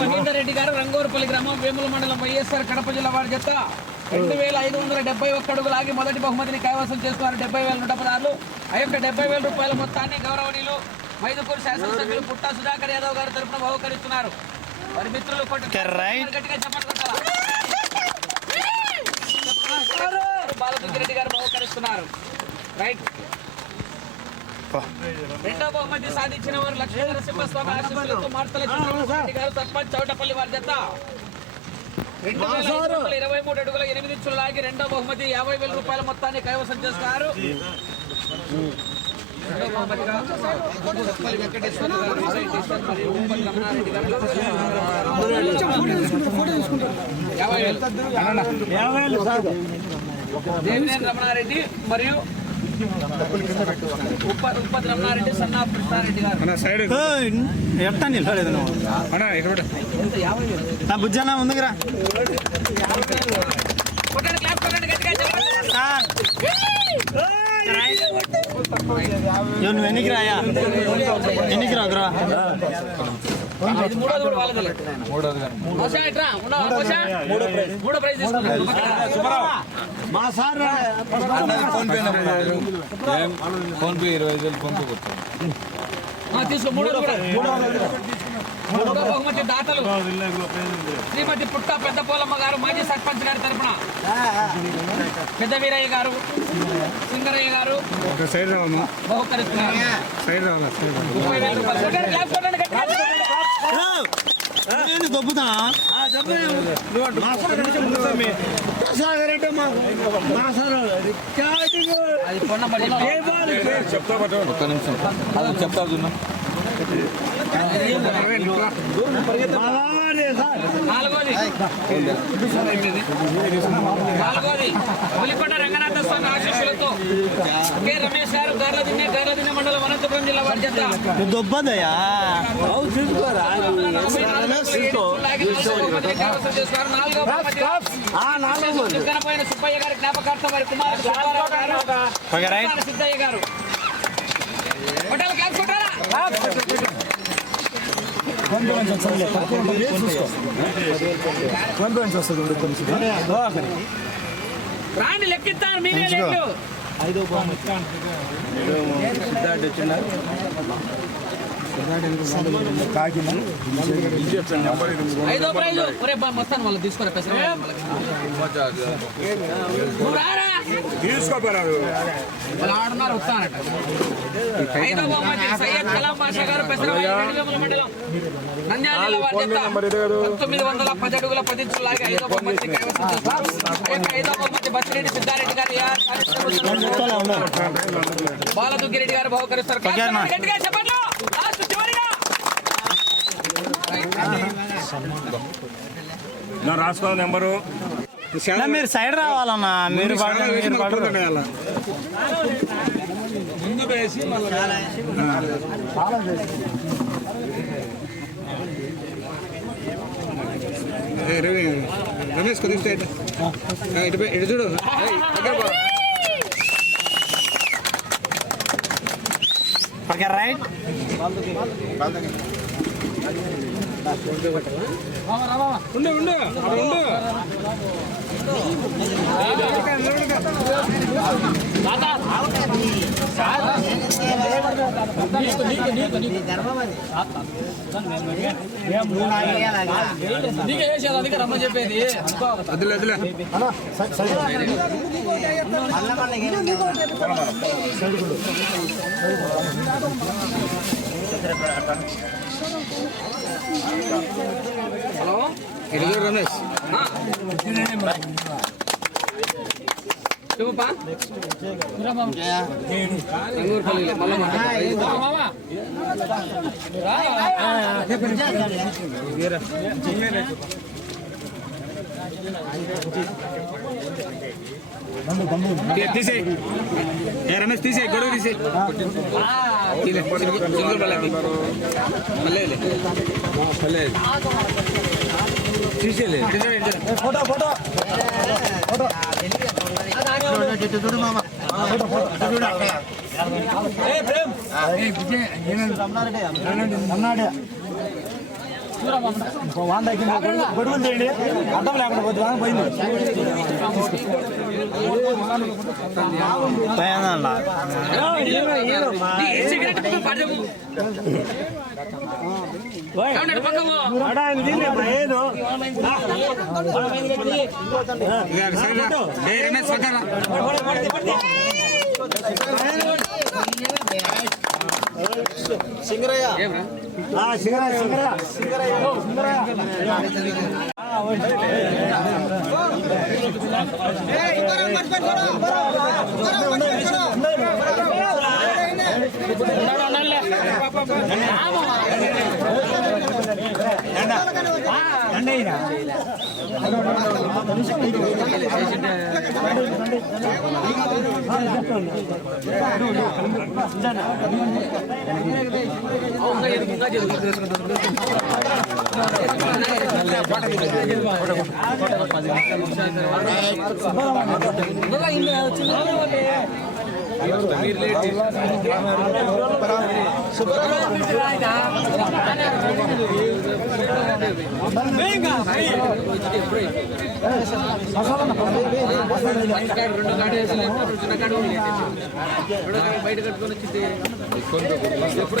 మహేందర్ రెడ్డి గారు రంగూరుపల్లి గ్రామం వేముల మండలం వైఎస్ఆర్ కడప జిల్లా వారి చెత్త రెండు వేల ఐదు వందల డెబ్బై ఒక్క అడుగులు ఆగి మొదటి బహుమతిని కైవసం చేసుకున్నారు డెబ్బై వేల నూట పదహారులు. ఆ యొక్క డెబ్బై వేల రూపాయల మొత్తాన్ని గౌరవనీయులు మైదుకూరు శాసనసభ్యులు పుట్టా సుధాకర్ యాదవ్ గారి తరఫున బహుకరిస్తున్నారు. వారి మిత్రులు కొట్టు గట్టిగా చెప్పండి కొట్టాలా? బాలదుర్గిరెడ్డి గారు బహుకరిస్తున్నారు. రైట్ రెండో బహుమతి సాధించిన వారు లక్ష్మీ నరసింహస్వామి ఆశీస్సులతో మార్తల చంద్రబాబు గారు సర్పంచ్ చౌటపల్లి వారి జత. ఇరవై మూడు అడుగుల ఎనిమిది ఇంచులు లాగి రెండో బహుమతి యాభై వేల రూపాయల మొత్తాన్ని కైవసం చేస్తారు యాభై వేలు. రమణారెడ్డి మరియు ఉప్పతి రమణారెడ్డి సన్నా కృష్ణారెడ్డి గారు ఎట్టా నిలబడేది నువ్వు నా బుజ్జన్న ముందుకురా. నువ్వు ఎన్నికి రాయా ఎన్నికి రాకురా మా సార్ ఫోన్ పే ఇరవై ఐదు వేలు ఫోన్ పే కొట్టాను తీసుకో మూడోది కూడా. మూడో బహుమతి దాతలు. శ్రీమతి పుట్ట పెద్ద పోలమ్మ గారు మాజీ సర్పంచ్ గారి తరపున. పెద్ద వీరయ్య గారు సింగరయ్య గారు. బహుకరిస్తున్నారు. దొబ్బుతా ఒక్క నిమిషం. అది చెప్తా చూద్దాం నాలుగోది. నాలుగోది పులికొండ రంగనాథ స్వామి ఆశీస్సులతో కె రమేష్ గారు గార్లదిన్నె గార్లదిన్నె మండలం అనంతపురం అవు చూసుకోరా చేత దొబ్బదయ్యా చుక్కనపోయిన సుబ్బయ్య గారి జ్ఞాపకార్థం వారి కుమారుడు సుబ్బారావు గారు ఓకే రైట్ కుమారుడు సిద్ధయ్య రాండి లెక్కిస్తాను మీరే లెక్కలు. ఐదో ప్రైజ్. ఒరే బా, మొత్తాన్ని వాళ్ళు తీసుకోరా వాళ్ళు ఆడున్నారు వస్తానట ఐదో సయ్యద్ గారు నంద్యాల పంతొమ్మిది వందల పది అడుగుల పది ఇంచులు లాగి ఐదో బహుమతి కైవసం చేస్తారు ఆ యొక్క ఐదో బహుమతి బచ్చిరెడ్డి సిద్ధారెడ్డి గారు ఏఆర్ కానిస్టేబుల్ బాలదుగ్గిరెడ్డి గారు బహుకరిస్తారు ఓకే అన్న. గట్టిగా చెప్పండి. లాస్ట్ చివరిగా. నా రాసుకో నెంబరు. నా మీరు సైడ్ రావాలన్నా మీరు పడరు, మీరు పడరు. రమేష్ కొద్దిగా ఇటు ఇటు పోయి- ఇటు చూడు ఏయ్, దగ్గర పో. ఓకే రైట్ ఉండు ఉండు అక్కడ ఉండు రమ్మని చెప్పేది హలో రమేష్ తీసే ఏ రమేష్ తీసే గొడవ తీసే మళ్ళీ తీసేలే ఫోటో ఫోటో. ఫోటో వాన్ దగ్గర గొడుగులు తీయండి అర్థం లేకుండా పోతే పోయింది. ఈ సిగరెట్ పక్కకు పడకు. ఏమండి, அவங்க எதுக்கு రమేష్ బయట కట్టుకొని వచ్చింది ఎప్పుడు